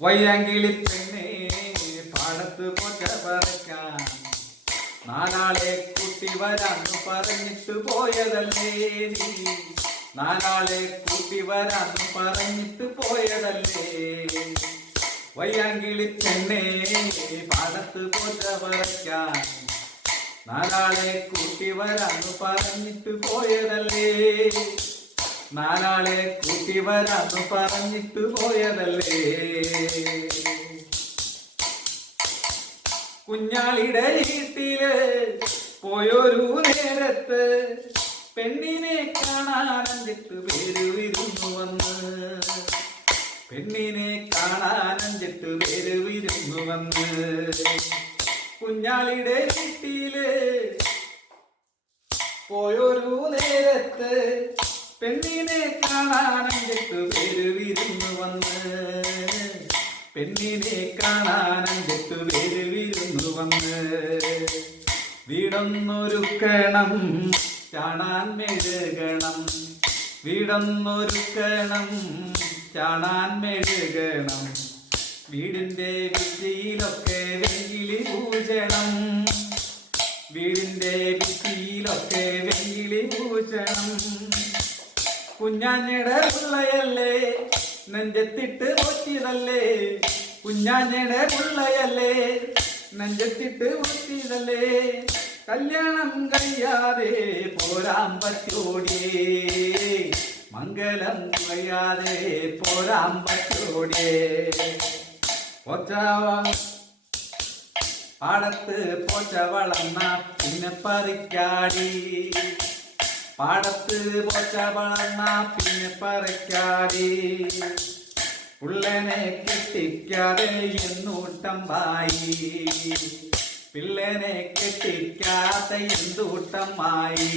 വയ്യാങ്കിളി പെണ്ണേ പാടത്ത് പോച്ച പറിക്കാൻ നാലാളെ കൂട്ടി വരാന്ന് പറഞ്ഞിട്ട് പോയതല്ലേ നീ. നാലാളെ കൂട്ടി വരാന്ന് പറഞ്ഞിട്ട് പോയതല്ലേ. വയ്യാങ്കിളി പെണ്ണേ പാടത്ത് പോച്ച പറിക്കാൻ നാലാളെ കൂട്ടി വരാന്ന് പറഞ്ഞിട്ട് പോയതല്ലേ. നാലാളെ കൂട്ടി വരാന്ന് പറഞ്ഞിട്ട് പോയതല്ലേ. കുഞ്ഞാളിയുടെ വീട്ടില് പോയൊരു നേരത്ത് പെണ്ണിനെ കാണാൻ 5 പേര് വിരുന്നു വന്ന്. പെണ്ണിനെ കാണാൻ 5 പേര് വിരുന്നു വന്ന്. കുഞ്ഞാളിയുടെ വീട്ടില് പോയൊരു നേരത്ത് പെണ്ണിനെ കാണാൻ 5 പേര് വിരുന്നു വന്ന്. പെണ്ണിനെ കാണാൻ 5 പേര് വിരുന്നു വന്ന്. വീടൊന്നൊരുക്കണം ചാണാൻ മെഴുകണം. വീടൊന്നൊരുക്കണം ചാണാൻ മെഴുകണം. വീടിൻ്റെ ഭിത്തിയിലൊക്കെ വെങ്കിലി പൂജണം. വീടിൻ്റെ ഭിത്തിയിലൊക്കെ വെങ്കിലി പൂജണം. കുഞ്ഞാഞ്ഞയുടെ പിള്ളയല്ലേ നെഞ്ചത്തിട്ട് പൊട്ടിയതല്ലേ. കുഞ്ഞാഞ്ഞയുടെ പിള്ളയല്ലേ നെഞ്ചത്തിട്ട് പൊട്ടിയതല്ലേ. കല്യാണം കഴിയാതെ പോരാൻ പറ്റോടിയേ. മംഗലം കഴിയാതെ പോരാൻ പറ്റോടിയേ. പാടത്ത് പോച്ച വളർന്ന പിന്നെ പറിക്കാടി. പാടത്ത് പോച്ച വളർന്ന പിന്നെ പറിക്കാടി. പിള്ളനെ കെട്ടിക്കാതെ എന്നൂട്ടം വായി. പിള്ളനെ കെട്ടിക്കാതെ എന്തുട്ടമായി.